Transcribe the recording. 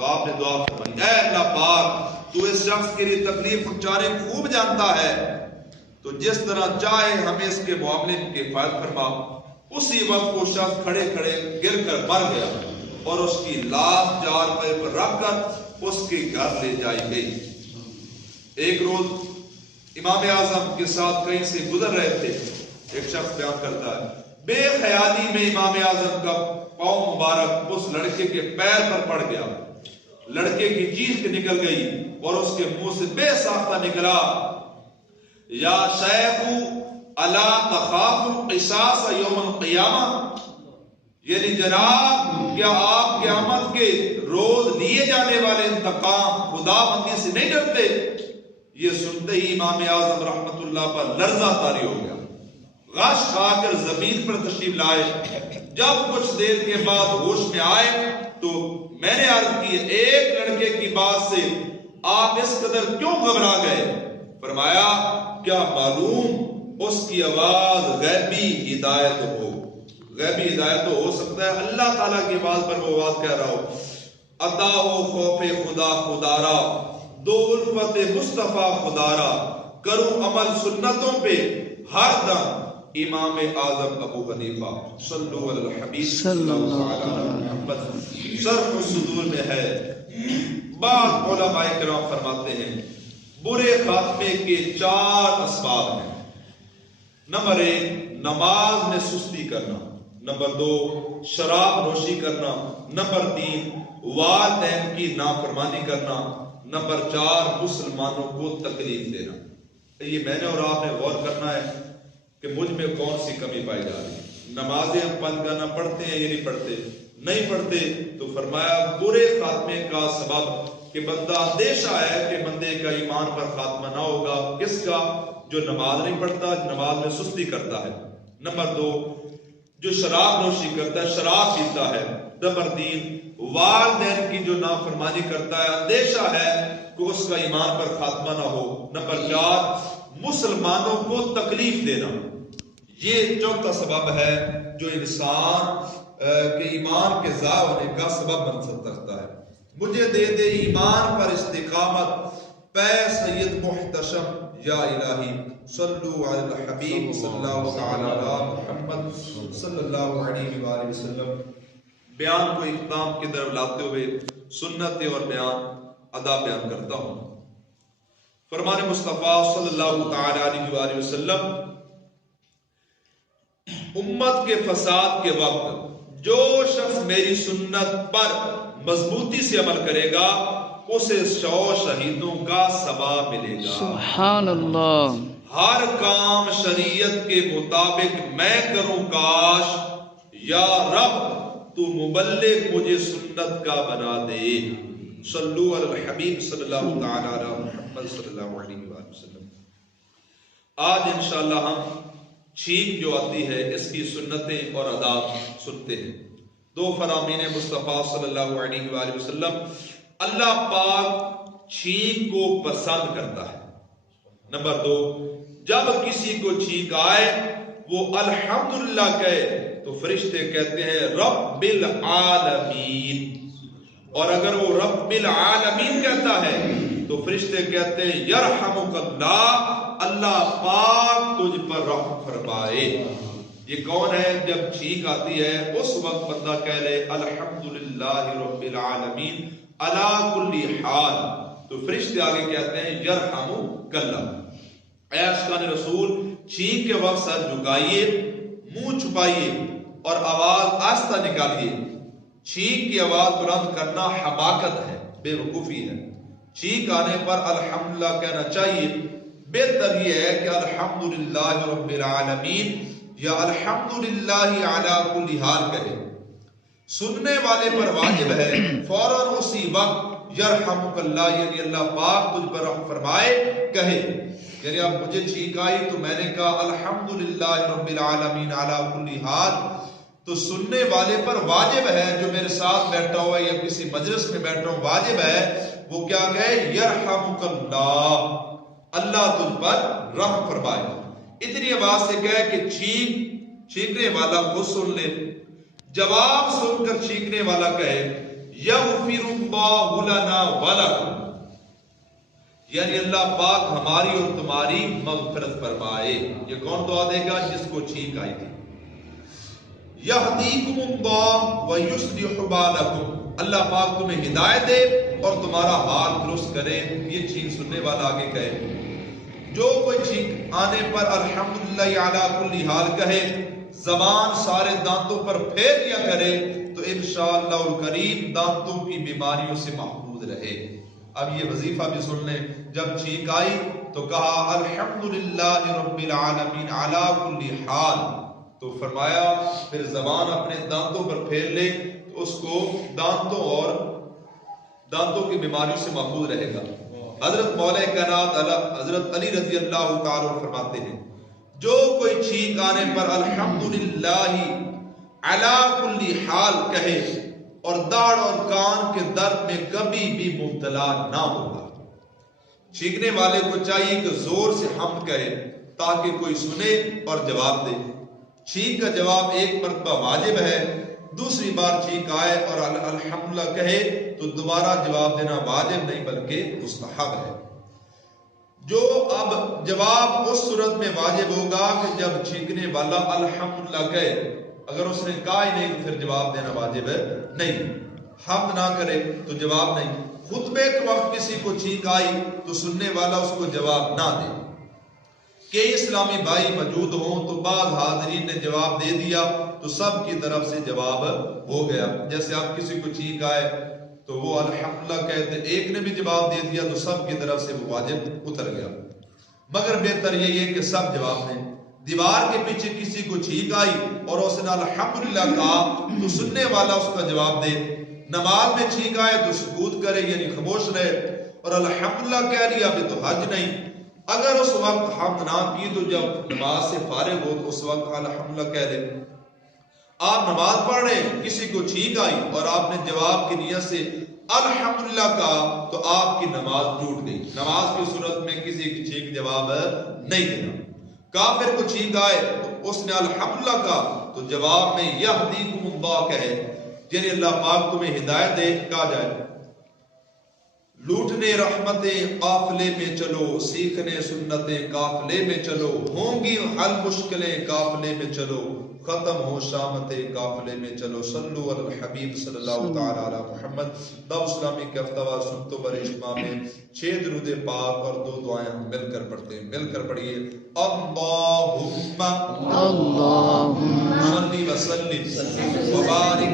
تو آپ نے دعا فرمائی اے اللہ پاک تو اس شخص کے لیے تکلیف پہنچانے خوب جانتا ہے، تو جس طرح چاہے ہمیں اس کے معاملے میں کفایت فرما۔ اسی وقت وہ شخص کھڑے کھڑے گر کر مر گیا اور اس کی لاش چارپائی پر رکھ کر اس کے گھر لے جائی گئی۔ ایک روز امام اعظم کے ساتھ کہیں سے گزر رہے تھے، ایک شخص بیان کرتا ہے بے خیالی میں امام اعظم کا پاؤں مبارک اس لڑکے کے پیر پر پڑ گیا، لڑکے کی چیخ نکل گئی اور اس کے منہ سے بے ساختہ نکلا یا شیخ الا تخاف القصاص یوم القیامہ، یعنی جناب کیا آپ قیامت کے روز لیے جانے والے انتقام خدا بندی سے نہیں ڈرتے؟ یہ سنتے ہی امام اعظم رحمت اللہ پر لرزہ طاری ہو گیا، غش کھا کر زمین پر تشریف لائے۔ جب کچھ دیر کے بعد ہوش میں آئے تو میں نے عرض کی ایک لڑکے کی بات سے آپ اس قدر کیوں گھبرا گئے؟ فرمایا کیا معلوم اس کی آواز غیبی ہدایت ہو؟ غیبی ہدایت تو ہو سکتا ہے اللہ تعالیٰ کی آواز پر وہ آواز کہہ رہا ہو، عطا ہو خوف خدا خدارا، دو الفت مصطفیٰ خدارا، کروں عمل سنتوں پہ ہر دم امام اعظم ابو حنیفہ، صلو علی الحبیب صلی اللہ علیہ محمد۔ شرح الصدور میں ہے، بعض علماء کرام فرماتے ہیں برے خاتمے کے 4 اسباب ہیں۔ نمبر 1 نماز میں سستی کرنا، نمبر 2 شراب نوشی کرنا، نمبر 3 والدین کی نافرمانی کرنا، نمبر 4 مسلمانوں کو تکلیف دینا۔ یہ میں نے اور آپ نے غور کرنا ہے کہ مجھ میں کون سی کمی پائی جا رہی ہے۔ نمازیں ہم بند کرنا پڑھتے ہیں یا نہیں پڑھتے؟ نہیں پڑھتے، تو فرمایا برے خاتمے کا سبب کہ بندہ اندیشہ ہے کہ بندے کا ایمان پر خاتمہ نہ ہوگا، کس کا؟ جو نماز نہیں پڑھتا، نماز میں سستی کرتا ہے۔ نمبر 2 جو شراب نوشی کرتا ہے، شراب پیتا ہے۔ نمبر 3 والدین کی جو نافرمانی کرتا ہے، اندیشہ ہے کہ اس کا ایمان پر خاتمہ نہ ہو۔ نمبر 4 مسلمانوں کو تکلیف دینا۔ یہ چوتھا سبب ہے جو انسان کے ایمان کے ضائع ہونے کا سبب بن سکتا ہے۔ مجھے دے دے ایمان پر استقامت، پے سید محتشم یا الہی، صلو علی الحبیب صلی اللہ علیہ محمد صلی اللہ علیہ وآلہ وسلم۔ بیان کو اختتام کی طرف لاتے ہوئے سنت اور بیان ادا بیان کرتا ہوں۔ فرمان مصطفیٰ صلی اللہ تعالی علیہ وآلہ وسلم، امت کے فساد کے وقت جو شخص میری سنت پر مضبوطی سے عمل کرے گا اسے 100 شہیدوں کا ثواب ملے گا۔ سبحان اللہ۔ ہر کام شریعت کے مطابق میں کروں کاش، یا رب تو مبلغ مجھے سنت کا بنا دے۔ صلو علی الحبیب صلی اللہ تعالی علی محمد صلی اللہ علیہ وآلہ وسلم۔ آج انشاءاللہ ہم چھینک جو آتی ہے اس کی سنتیں اور آداب سنتے ہیں۔ 2 فرامین مصطفیٰ صلی اللہ علیہ وآلہ وسلم، اللہ پاک چھینک کو پسند کرتا ہے۔ نمبر 2 جب کسی کو چھینک آئے وہ الحمدللہ کہے تو فرشتے کہتے ہیں رب العالمین، اور اگر وہ رب العالمین کہتا ہے تو فرشتے کہتے ہیں یرحمک اللہ، اللہ پاک تجھ پر رحم فرمائے۔ یہ کون ہے؟ جب چھینک آتی ہے اس وقت بندہ کہہ لے الحمدللہ رب العالمین علی کل حال، تو فرشتے آگے کہتے ہیں یرحمک اللہ۔ اے عاشقان رسول، چھینک کے وقت سر جھکائیے، منہ چھپائیے اور آواز آہستہ نکالیے۔ چھینک کی آواز بلند کرنا حماقت ہے، بے وقوفی ہے۔ چھینک آنے پر الحمدللہ کہنا چاہیے۔ بہتر یہ ہے کہ الحمدللہ رب العالمین یا الحمدللہ علی کل حال کہے۔ سننے والے پر واجب ہے فوراً اسی وقت یرحمک اللہ، یعنی اللہ پاک تجھ پر رحم فرمائے کہے۔ یعنی اب مجھے چھینک آئی تو میں نے کہا الحمدللہ رب العالمین علی کل حال، تو سننے والے پر واجب ہے، جو میرے ساتھ بیٹھا ہوا ہے یا کسی مجلس میں بیٹھا ہوں واجب ہے وہ کیا کہے یرحمک اللہ، اللہ تجھ پر رحم فرمائے۔ اتنی آواز سے کہے کہ چھینکنے والا خود سن لے۔ جواب سن کر چھینکنے والا کہے یغفر اللہ لنا ولکم، یعنی اللہ پاک ہماری اور تمہاری مغفرت فرمائے۔ یہ کون دعا دے گا؟ جس کو چھینک آئی تھی۔ یہدیکم اللہ ویصلح بالکم، اللہ پاک تمہیں ہدایت دے اور تمہارا حال درست کرے۔ یہ چھینک سننے والا آگے کہے، جو کوئی چھینک آنے پر الحمدللہ علی کل حال کہے، زبان سارے دانتوں پر پھیر دیا کرے، تو انشاءاللہ الکریم دانتوں کی بیماریوں سے محفوظ رہے۔ اب یہ وظیفہ بھی سن لیں، جب چھینک آئی تو کہا الحمدللہ رب العالمین علی کل حال، تو فرمایا پھر زبان اپنے دانتوں پر پھیر لے تو اس کو دانتوں کی بیماریوں سے محفوظ رہے گا۔ حضرت مولا کائنات حضرت علی رضی اللہ تعالی فرماتے ہیں، جو کوئی چھینک آنے پر الحمدللہ علی کل حال کہے اور داڑھ اور کان کے درد میں کبھی بھی مبتلا نہ ہوگا۔ چھینکنے والے کو چاہیے کہ زور سے حمد کہے تاکہ کوئی سنے اور جواب دے۔ چھینک کا جواب ایک مرتبہ واجب ہے، دوسری بار چھینک آئے اور الحمدللہ کہے تو دوبارہ جواب دینا واجب نہیں بلکہ مستحب ہے۔ جو اب جواب اس صورت میں واجب ہوگا کہ جب چھینکنے والا الحمدللہ کہے، اگر اس نے کہا ہی نہیں تو پھر جواب دینا واجب ہے نہیں۔ حمد نہ کرے تو جواب نہیں۔ خطبے کے وقت کسی کو چھینک آئی تو سننے والا اس کو جواب نہ دے۔ کہ اسلامی بھائی موجود ہوں تو بعض حاضرین نے جواب دے دیا تو سب کی طرف سے جواب ہو گیا۔ جیسے آپ کسی کو چھینک آئے تو وہ الحمدللہ کہتے، ایک نے بھی جواب دے دیا تو سب کی طرف سے وہ واجب اتر گیا۔ مگر بہتر یہی ہے کہ سب جواب دیں۔ دیوار کے پیچھے کسی کو چھینک آئی اور اس نے الحمدللہ کہا تو سننے والا اس کا جواب دے۔ نماز میں چھینک آئے تو سکوت کرے، یعنی خاموش رہے، اور الحمدللہ کہہ لیا ابھی تو حج نہیں۔ اگر اس وقت حمد نہ کی تو جب نماز سے فارغ ہو تو اس وقت الحمدللہ کہہ دے۔ آپ نماز پڑھ رہے، کسی کو چھینک آئی اور آپ نے جواب کی نیت سے الحمدللہ کہا تو آپ کی نماز ٹوٹ گئی۔ نماز کی صورت میں کسی کی چھینک جواب نہیں دینا۔ کافر کو چھینک آئے تو اس نے الحمدللہ کہا تو جواب میں یہدیکم اللہ کہے، یعنی اللہ پاک تمہیں ہدایت دے کہا جائے۔ لوٹنے رحمتیں قافلے میں چلو، سیکھنے سنتیں قافلے میں چلو، ہوں گی حل مشکلیں قافلے میں چلو، ختم ہو شامتیں قافلے میں چلو۔ صلو علی الحبیب صلی اللہ تعالی علی محمد۔ دعوت اسلامی کے ہفتہ وار سنتوں پر اجتماع میں 6 درود پاک اور 2 دعائیں ہم مل کر پڑھتے ہیں۔ مل کر پڑھیے، اللہم صلی وسلم وبارک